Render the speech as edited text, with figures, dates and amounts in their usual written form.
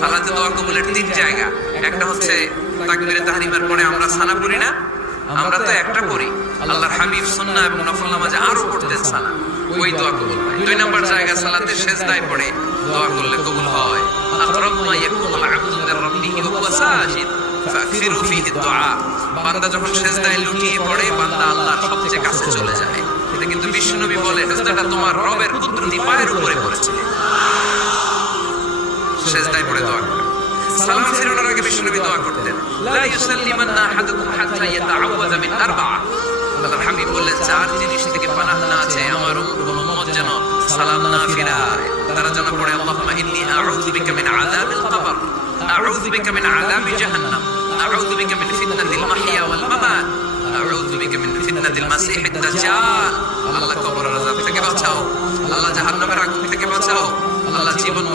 সালাতে দোয়া কবুলের তিন জায়গা। একটা হচ্ছে তাকবীরে তাহরিমের পরে আমরা সানা পড়ি না, আমরা তো একটা পড়ি। আল্লাহর হাবিব সুন্নাহ এবং নফল নামাজে আরো পড়তেন সানা, ওই দোয়া কবুল হয়। দুই নাম্বার জায়গা সালাতে সেজদায় পড়ে দোয়া করলে কবুল হয়। আকরাবু মা ইয়াকুনুল আবদু মির রাব্বিহি ওয়া হুয়া সাজিদ ফাকসিরু ফীহি দুআ। বান্দা যখন সেজদায় লুটিয়ে পড়ে বান্দা আল্লাহর সবচেয়ে কাছে চলে যায়। এটা কিন্তু বিশ্বনবী বলে সেজদাটা তোমার রবের কুদরতি পায়ের উপরে পড়েছে। সেজদায় পড়ে দোয়া করে। সালাম ফিরানোর আগে বিশ্বনবী দোয়া করতেন, লা ইউসাল্লিমান্না আহাদুকুম হাত্তা ইয়াতাআওয়াযা মিন আরবা'a। আল্লাহর হাবিব বললেন, চার জিনিস থেকে পানাহ না আছে আমার উম্মত যেন সালাম না ফিরায়। তারা যেন পড়ে, আল্লাহুম্মা ইন্নী আউযু বিকা মিন আযাবিল কবর, আউযু বিকা মিন আযাবি জাহান্নাম, আউযু বিকা মিন ফিতনাতিল মাহইয়া ওয়াল মামাত, আউযু বিকা মিন ফিতনাতিল মাসিহিদ দাজ্জাল। আল্লাহ কবরের আযাব থেকে বাঁচাও, আল্লাহ জাহান্নামের আগুন থেকে বাঁচাও, আল্লাহ জীবন